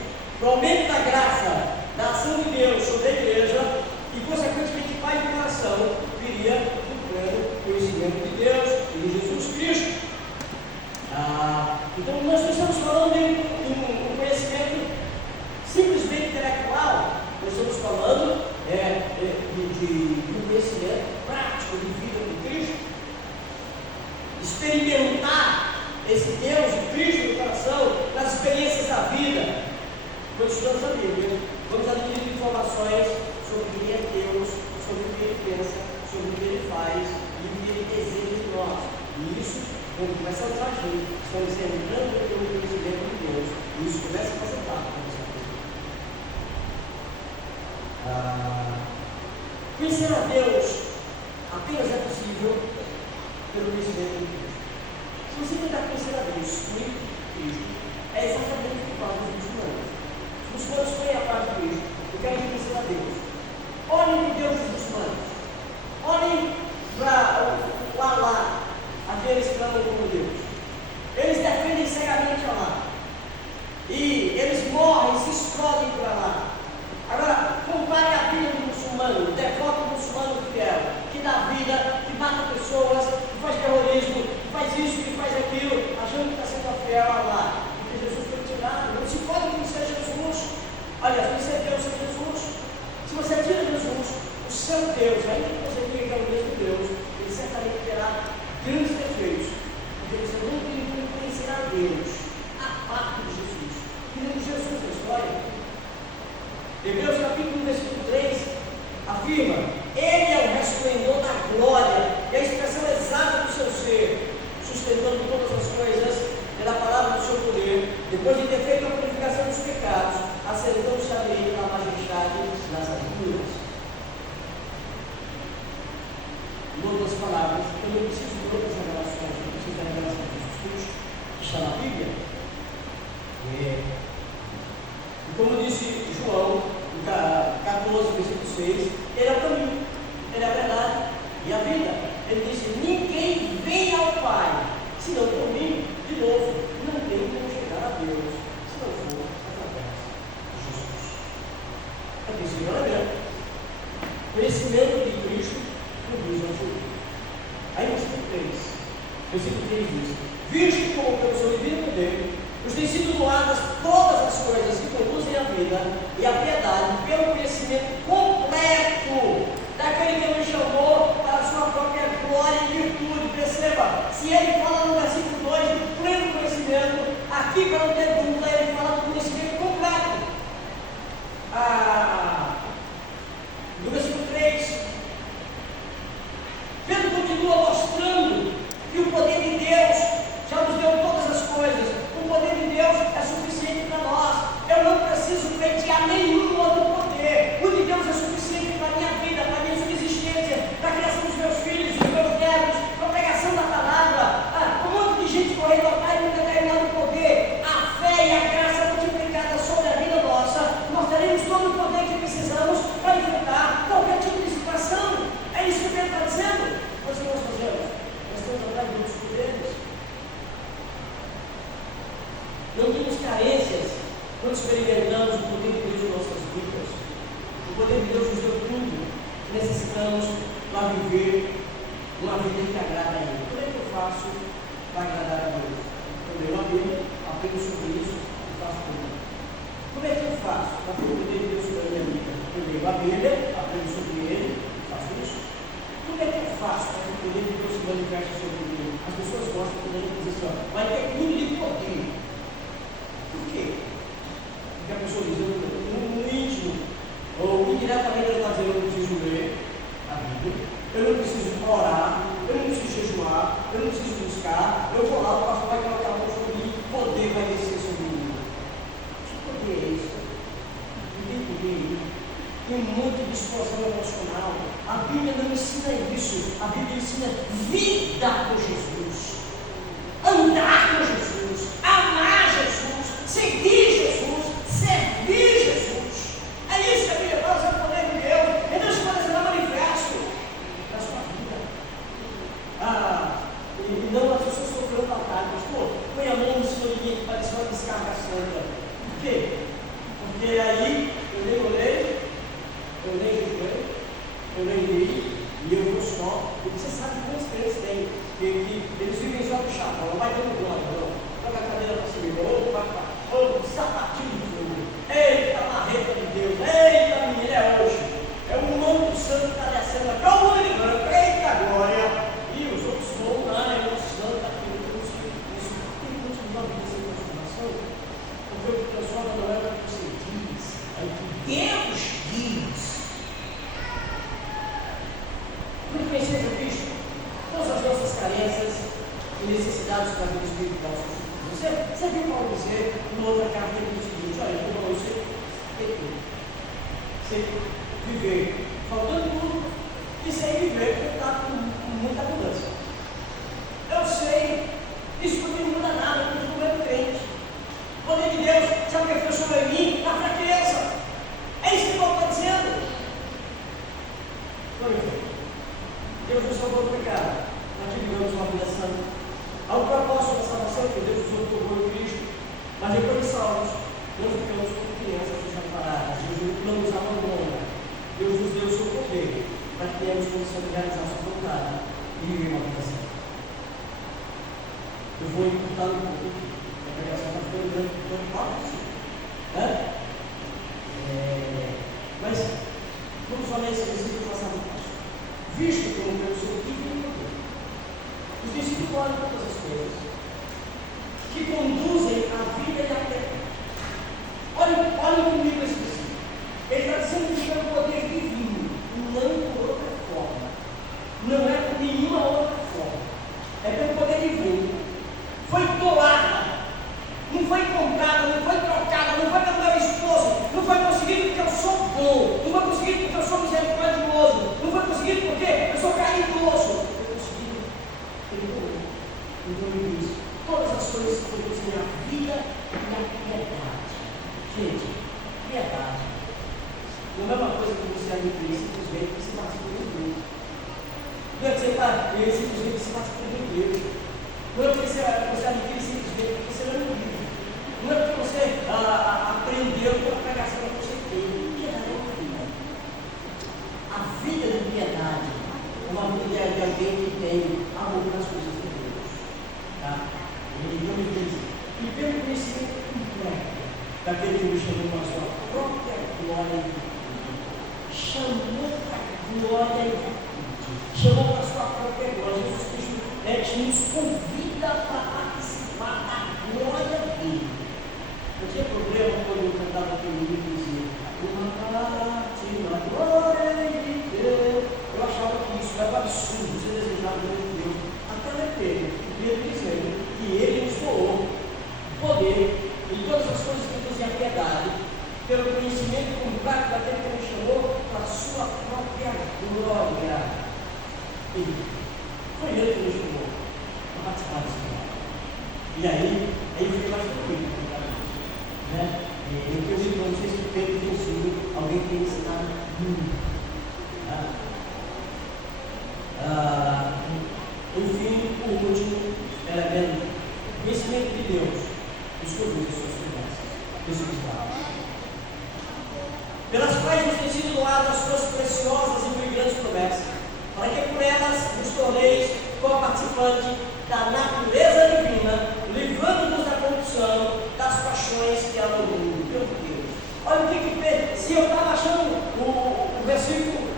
o aumento da graça, da ação de Deus sobre a igreja e, consequentemente, paz do coração viria do pleno conhecimento de Deus e de Jesus Cristo. Então, nós não estamos falando de um conhecimento simplesmente intelectual, nós estamos falando de um conhecimento prático de vida com Cristo. Experimentar esse Deus, o Cristo no coração, nas experiências da vida. Quando estudamos a Bíblia, vamos adquirir informações sobre quem é Deus, sobre o que Ele pensa, sobre o que Ele faz e o que Ele deseja de nós. E isso, quando começamos a agir, estamos entrando pelo conhecimento de Deus. E isso começa a fazer parte da nossa vida. Conhecer a Deus apenas é possível pelo conhecimento de Deus. Se você tentar conhecer a Deus sem Cristo, é exatamente o que faz os muçulmanos. Os muçulmanos têm a paz de Cristo, eu quero conhecer a Deus. Olhem para Deus dos muçulmanos. Olhem para o Alá, aqueles que amam como Deus. Eles defendem cegamente Alá. E eles morrem, se explodem por Alá. Agora, compare a vida do muçulmano, o devoto muçulmano fiel, que dá vida, que mata pessoas, que faz terrorismo, que faz isso, que faz aquilo, achando que está sendo fiel a Alá. Porque Jesus foi tirado. Não se pode conhecer Jesus. Aliás, conhecer Deus sem Jesus. sustentando todas as coisas pela palavra do seu poder, depois de ter feito a purificação dos pecados, assentou-se à direita da majestade nas alturas. Em outras palavras, eu não preciso de outras revelações, eu preciso da revelação de Jesus, que está na Bíblia. E como disse João, no 14, versículo 6, ele é o caminho, ele é a verdade e a vida. Ele disse: ninguém vem ao Pai, senão por mim. De novo, não tem como chegar a Deus, se não for através de Jesus. É possível, não é? Conhecimento de Cristo conduz ao futuro. Aí versículo 3 diz: visto como pelo seu divino poder nos têm sido doadas todas as coisas que conduzem à vida e à piedade, pelo conhecimento completo daquele que nos chamou para a sua própria glória e virtude. Perceba, se ele fala no versículo 2 do pleno conhecimento, aqui para não ter dúvida, ele fala do conhecimento completo. No versículo 3, Pedro continua mostrando que o poder de Deus já nos deu todas as coisas. O poder de Deus é suficiente para nós. Eu não preciso pleitear nenhum outro poder. O de Deus é suficiente para a minha vida, para a minha subsistência, para a criação dos meus filhos, dos meus netos, para a pregação da palavra. Um monte de gente correndo atrás de um determinado poder. A fé e a graça multiplicada sobre a vida nossa, nós teremos todo o poder que precisamos para enfrentar qualquer tipo de situação. É isso que Pedro está dizendo. Nós vamos fazemos. Nós estamos atrás de outros poderes. Não temos carências quando experimentamos o poder de Deus em nossas vidas. O poder de Deus nos deu tudo que necessitamos para viver uma vida que agrada a Ele. Como é que eu faço para agradar a Deus? Eu leio a Bíblia, aprendo sobre isso e faço tudo. Como é que eu faço para ter o poder de Deus sobre a minha vida? Eu leio a Bíblia, aprendo sobre Ele e faço isso. Como é que eu faço para ter o poder de Deus se manifeste sobre mim? As pessoas gostam de dizer assim: vai ter tudo de poder. Por quê? Porque a pessoa diz: no íntimo, ou indiretamente, ele está dizendo: eu não preciso ler a Bíblia, eu não preciso orar, eu não preciso jejuar, eu não preciso buscar, eu vou lá, o pastor vai colocar a mão sobre mim, o poder vai descer sobre mim. Que poder é esse? Ninguém poder. Tem um monte de distorção emocional. A Bíblia não ensina isso. A Bíblia ensina vida com Jesus, andar com Jesus, amar Jesus, seguir Jesus, servir Jesus. É isso que a Bíblia fala, é o poder de Deus. Então isso pode ser manifesto na sua vida. E não as pessoas sofrendo batalha. Mas, põe a mão no cima de mim que parece uma descarga santa. Por quê? Porque aí eu nem olhei, eu nem jejuei, eu nem li, e eu vou só. Porque você sabe quantos crentes tem, que eles vivem só do chapéu, não vai dando glória, não. Joga a cadeira para cima, ou sapatinho de fogo. Eita, marreta de Deus, eita, menina, é hoje. É o manto santo que está descendo aqui, olha o mundo de branco, eita glória. E os outros vão lá na emoção, daquilo que isso tem muito de uma vida sem transformação. Porque o que transforma não é o que você diz, é o que Deus diz. Quando conhecemos Cristo, todas as nossas carências e necessidades para a vida espiritual. Você viu Paulo dizer numa outra carta que ele diz o seguinte: olha, eu vou você ter tudo. Você viver faltando tudo e sem viver porque está com muita abundância. Eu sei, isso porque não muda nada, eu continuo mesmo crente. O poder de Deus, sabe o que foi sobre mim? Na fraqueza. É isso que Paulo está dizendo. Deus nos salvou do pecado, nós vivemos uma vida santa. Há um propósito da salvação que Deus nos otorgou em Cristo, mas depois de salvos, não ficamos como crianças desamparadas. Deus não nos abandona. Deus nos deu o seu poder para que tenhamos condição de realizar a sua vontade e viver uma vida santa. Eu vou encurtar um pouco aqui. A pregação está ficando grande, então fala assim. Mas vamos olhar esse versículo passado por baixo. Visto como pelo seu divino poder os discípulos olham todas as coisas que conduzem à vida e à terra. Olhem comigo esse versículo. Ele está dizendo que é um poder divino, não por outra forma. Não é por nenhuma outra forma. É pelo poder divino Então ele diz, todas as coisas que produzem a vida e a piedade. Gente, piedade não é uma coisa que você adquire simplesmente que se participa do grupo. Não é que você está simplesmente que se participa do grupo. Não é que você adquire simplesmente porque você não é um livro. Não é porque você aprendeu pela pregação que você teve. Piedade é uma vida. A vida de piedade é uma vida de alguém que tem amor nas coisas de Deus. Tá? Ele diz, e pelo conhecimento completo daquele que me chamou com a sua própria glória e virtude. Chamou para a glória e virtude. Chamou para a sua própria glória. Jesus Cristo nos convida para participar da glória dele. Não tinha problema quando eu cantava aquele livro e dizia, uma parte na glória de Deus. Eu achava que isso era absurdo, você desejava a glória de Deus. Até Pedro dizendo que ele nos doou poder em todas as coisas que produzem a piedade, pelo conhecimento completo daquele que nos chamou para a sua própria glória. Foi ele que nos chamou para participar desse glória. E aí fica mais tranquilo, né? Eu pergunto para vocês que Pedro tem sido alguém que tem ensinado muito. Enfim, o último elemento, conhecimento de Deus, nos conduz às suas promessas, pelas quais nos têm sido doadas as suas preciosas e brilhantes promessas, para que por elas nos torneis co-participante da natureza divina, livrando-nos da corrupção, das paixões que há no mundo. Meu Deus, olha o que Pedro, se eu estava achando o versículo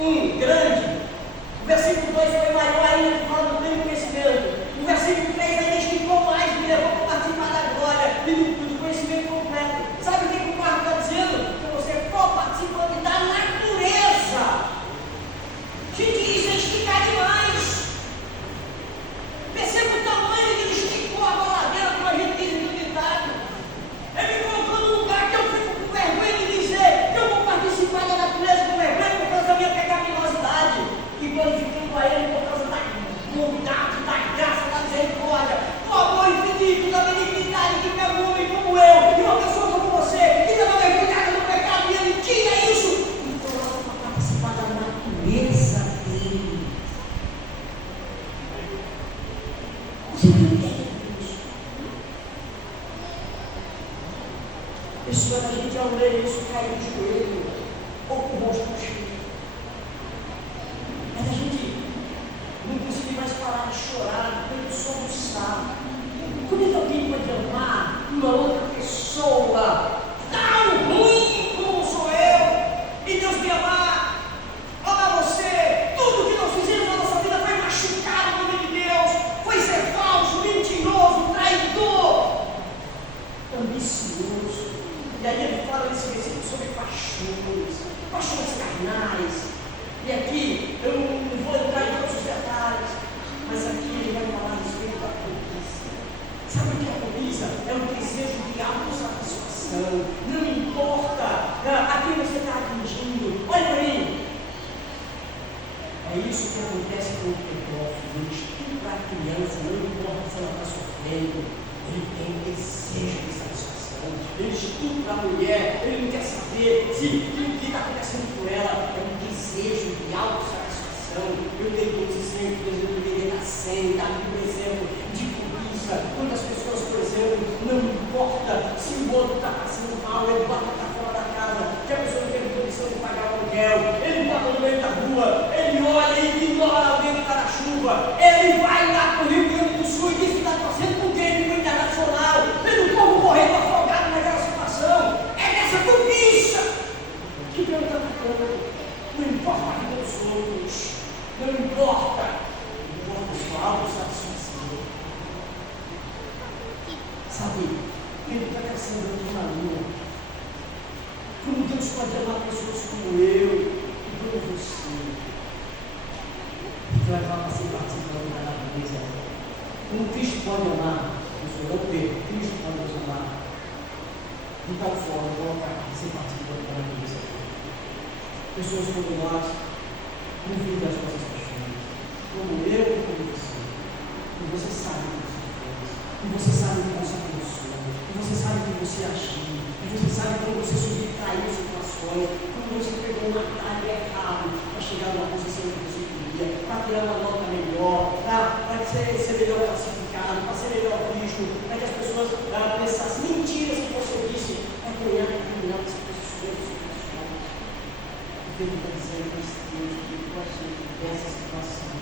1 grande, o versículo 2 foi maior ainda, que fala do pleno conhecimento. O versículo 3 ainda esticou mais, me levou para participar da glória e do conhecimento completo. Sabe o que o quarto está dizendo? Que você é co-participante da natureza. Gente, isso é esticar demais. Perceba o tamanho que ele esticou a baladeira, como a gente diz no ditado. Ele me colocou num lugar que eu fico com vergonha de dizer que eu vou participar da natureza com vergonha por causa da minha pecaminosidade. E glorificando a Ele por causa da bondade, da graça, da misericórdia, do amor infinito, da benignidade que me ama um homem como eu, e uma pessoa como você, que estava mergulhada no pecado, e Ele tinha isso. E coloca para participar da natureza dele. Você não entende isso? A pessoa da gente, ao ler isso, cai no joelho, ou com o rosto no chão. Mas a gente não consegue mais parar de chorar pelo soluçar. Como é que alguém pode amar uma outra pessoa tão ruim como sou eu? E Deus me amar você. Tudo que nós fizemos na nossa vida foi machucar o nome de Deus, foi ser falso, mentiroso, traidor, ambicioso. E aí ele fala nesse versículo sobre paixões carnais. E aqui, eu não vou entrar em todos os detalhes, mas aqui ele vai falar a respeito da cobiça. Sabe o que é a cobiça? É um desejo de autossatisfação. Não importa a quem você está atingindo. Olha para mim. É isso que acontece com o pedófilo. Ele estupra a criança, não importa se ela está sofrendo. Ele tem desejo de satisfação. Ele estupra a mulher, ele não quer saber se o que está acontecendo com ela. É um desejo de autossatisfação. Eu dei todos os exemplos, por exemplo, eu dei da senda, por exemplo, de cobiça. Quando as pessoas, por exemplo, não importa se o outro está passando mal, ele bota para fora da casa, que a pessoa não tem condição de pagar o aluguel, ele bota no meio da rua, ele olha e ignora alguém que está na chuva, ele vai lá para o Rio Grande do Sul e diz que está torcendo com quem? No internacional, vendo o povo morrendo afogado naquela situação. É dessa cobiça que Deus está tocando. Não importa a vida dos outros, não importa a sua autossatisfação. Sabe, ele está crescendo aqui na linha. Como Deus pode amar pessoas como eu e como você. Você vai falar assim, participando da natureza. Como Cristo pode amar, não Pedro, Cristo pode nos amar de tal forma, colocar ser participando da natureza. Pessoas como nós, não vivem das nossas paixões, como eu e como você. E você sabe o que você fez, e você sabe o que você pensou, e você sabe o que você agiu, e você sabe como você subtraiu situações, como você pegou um atalho errado para chegar numa posição que você queria, para tirar uma nota melhor, para ser melhor classificado, para ser melhor visto, para que as pessoas pensassem mentiras que você disse, para ganhar determinadas posições situações. Deus está dizendo nesse texto que com a gente dessa situação.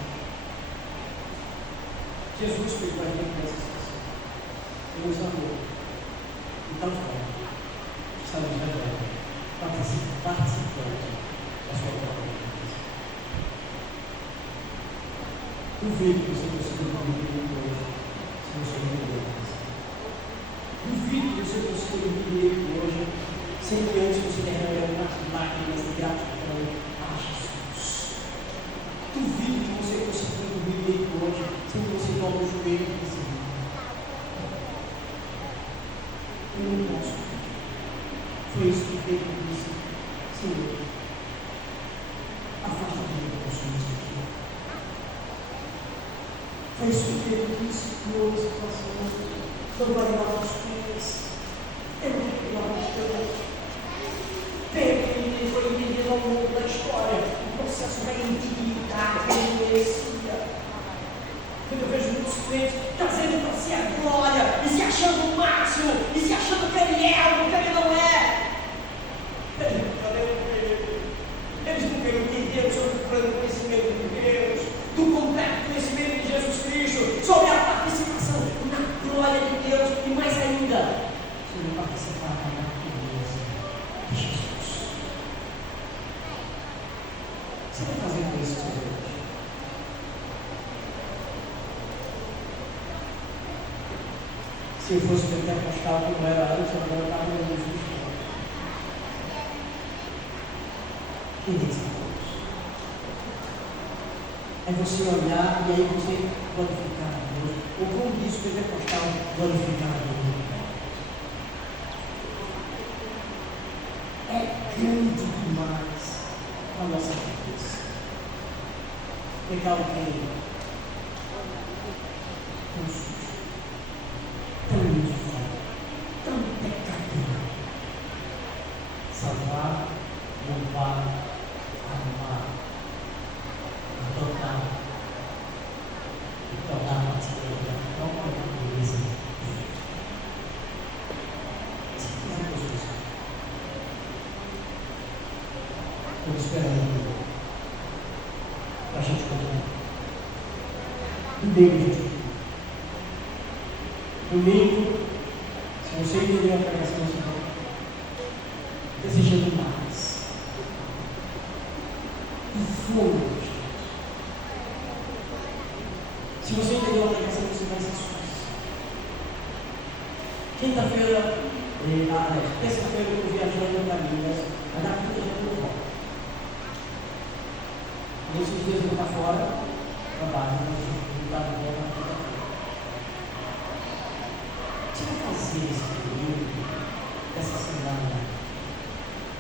Jesus foi com a gente nessa situação. Ele nos amou. Então, está nos revelando, participando da sua própria vida. Duvido que você consiga viver hoje se você não viver mais. Duvido que você consiga viver hoje sem que antes você derrame umas lágrimas de gratidão a Jesus. Duvido que você consiga viver hoje sem que você dobre o joelho e dizer: eu não posso. Foi isso que Pedro disse: Senhor, afasta de mim da sua aqui. Foi isso que Pedro disse: Senhor, essa situação não vai lavar os pés. Eu não tenho que lavar os pés. Pedro foi entendendo ao longo da história o processo da indignidade que ele merecia. Quando eu vejo muitos crentes trazendo para si a glória, e se achando o máximo, e se achando que ele é algo que ele não é. Eles nunca entenderam sobre o pleno conhecimento de Deus, do completo conhecimento de Jesus Cristo, sobre a participação na glória de Deus, e mais ainda, sobre participar da natureza de Jesus. Você vai fazer com isso hoje? Se eu fosse pentecostal como era antes, eu não estava no Jesus. Quem diz Deus? É você olhar e aí você glorificar a Deus. Ou como diz o pentecostal, glorificar a Deus. É grande demais a nossa cabeça. Pegar alguém com susto, tão difícil, tão pecador, salvar, louvar, amar, adotar e tornar parceiro da própria natureza de Deus. Se fizermos isso, estou esperando para a gente continuar. Domingo, se você entender a pregação, desejando mais. E fome. Se você entendeu a pregação, você vai se esforçar. Quinta-feira, terça-feira eu estou viajando para Minas, mas na quinta já estou fora. Nesses dias eu vou estar fora, trabalho, mas eu vou estar de volta na quinta-feira. Você vai fazer esse período, essa semana,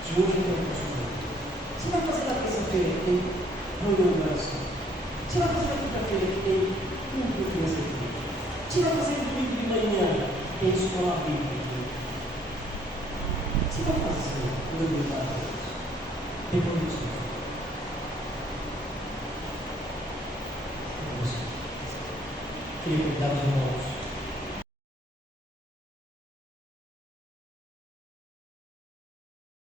de hoje até o próximo dia. Você vai fazer na terça-feira que tem reunião de oração. Você vai fazer na quinta-feira que tem tudo que eu fiz aqui. Você vai fazer no domingo de manhã que tem escola bíblica. Você vai fazer o meu para Deus. Depois disso. Queria cuidar dos irmãos.